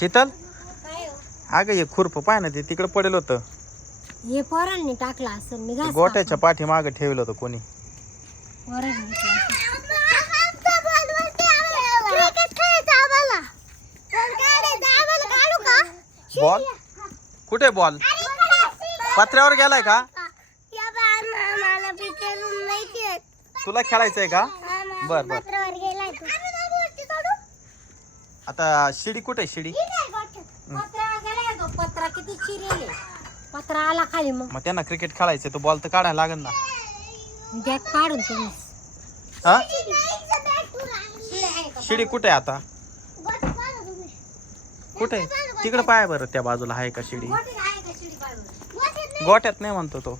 शीतल? हो? अगं हे खुरप पाय ना ते तिकडे पडेल होतं. हे पोरांनी टाकला असं मी ते घास गोट्याच्या पाठीमागं ठेवलं होतं कोणी. पोरांनी. बॉल? कुठे बॉल? पत्र्यावर गेलाय का? तुला खेळायचंय का? बर बर. आता शिडी कुठे आहे? शिडी? पत्रा तो पत्रा किती चिरेले पत्रा आला खाली मग. मग त्यांना क्रिकेट खेळायचंय तो बॉल तर काढायला लागेल ना. बॅग काढून तुम्ही. हा? शिडी कुठे आहे आता? कुठे आहे? तिकडे पाय बरं त्या बाजूला आहे का शिडी? गोट्यात नाही म्हणतो तो.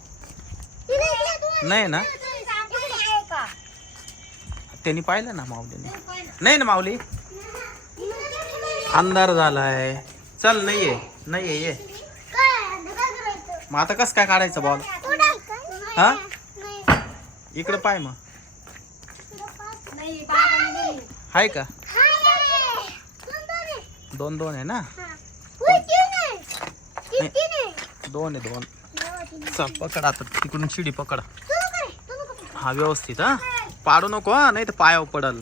नाही ना? त्यांनी पाहिलं ना माऊलीने? नाही ना माऊली? अंधार झालाय. चल नाहीये नाहीये ये मग आता कसं काय काढायचं बॉल हा? इकडं पाय मग. हाय का? दोन दोन आहे ना? दोन आहे दोन. चल पकड आता. तिकडून शिडी पकड. हा व्यवस्थित हा. पाडू नको हा नाही तर पायावर पडल.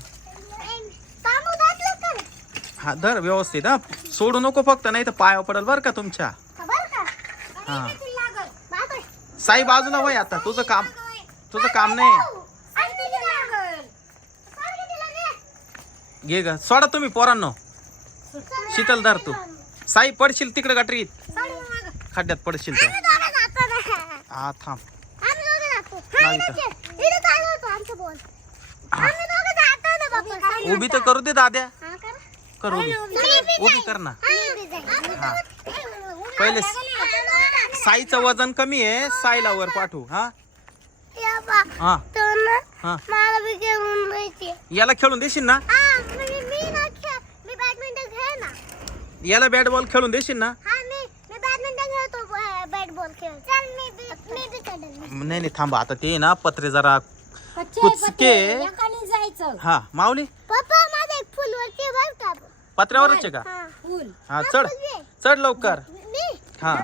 हा धर व्यवस्थित हा. सोडू नको फक्त नाही तर पायावर पडल बरं का तुमच्या. हा. साई बाजूला वय आता तुझं काम तुझं काम नाही. घे ग. सोडा तुम्ही पोरांनो. शीतल धर तू. साई पडशील तिकडे गटरीत. खड्ड्यात पडशील तर हा थांब. उभी तर करू दे दाद्या. कर उभी उभी कर ना. हा पहिले साईचं वजन कमी आहे साईला वर पाठवू हा? हा. हा. याला खेळून देशील ना? हा म्हणजे मी ना खेळ मी बॅडमिंटन खेळ ना. याला बॅट बॉल खेळून देशील ना? हा मी मी बॅडमिंटन खेळतो बॅट बॉल खेळ. चल मी बी मी बी चढेल नाही नाही थांबा. आता ते ना पत्रे जरा कुचके. हा माऊली पप्पा माझा एक फुलवरती बर का पत्र्यावरच आहे का? हा फुल. हा चढ. चढ लवकर. मी? हा.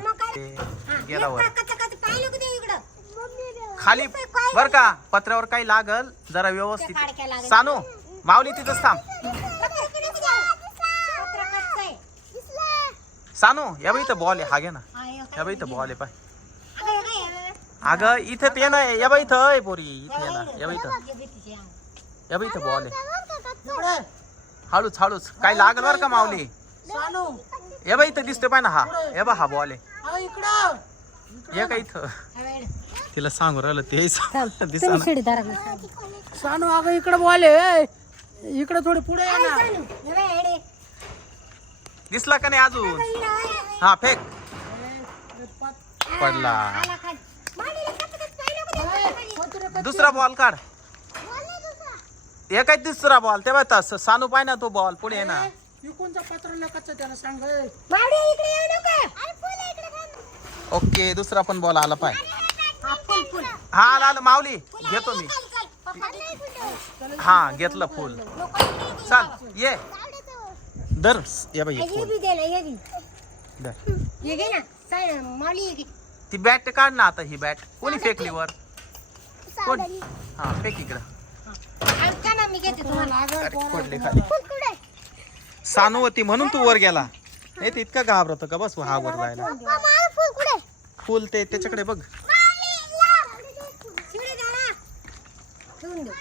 गेला वर. पाहिलं इकडं. खाली बर का पत्र्यावर काही लागल जरा व्यवस्थित. सानू माऊली तिथंच थांब. पत्रा? पत्रा आहे. सानू या बाई इथं बॉल आहे. हा घे ना. हा, हे या बाई इथं बॉल आहे पाय. अगं, हे काय आहे? अगं इथं ते नाही. या बाई इथं पोरी इथे ये ना. या बाई इथं. हे. या बाई इथं बॉल आहे? इकडं. हळूच हळूच. काय लागल बर का माऊली? सानू. या बाई इथं दिसतोय पाय ना हा. या बा हा बॉल आहे. इकडं. ये का इथं? हा. तिला सांगू राहिलं ते दिसा तुम्ही शिडी धरा मी. सानू अगं इकडे बॉले इकडे थोडी पुढे ये ना. सानू, हे वेळ, हे रे. दिसला का नाही अजून? आहे. हा. फेक. पडला? दुसरा बॉल काढ. हे काय दुसरा बॉल ते बघ सानू पाय ना तो बॉल पुढे ये ना. इकूनचा पत्र नकाच त्याला सांग ए. मांडी इकडे येऊ नका. ओके दुसरा पण बॉल आला पाय. हा. हा आला आला. माऊली घेतो मी. हा घेतलं फुल चल. ये. दर या बाई. ती बॅट काढ ना आता ही बॅट कोणी फेकली वर? कोण? हा फेक इकडं. मी घेते तुम्हाला. अरे पडले खाली. सानू होती म्हणून तू वर गेला. नाही ते इतका घाबरत का बस हा वर जायला? फुल ते त्याच्याकडे बघ. ठेवून देऊ.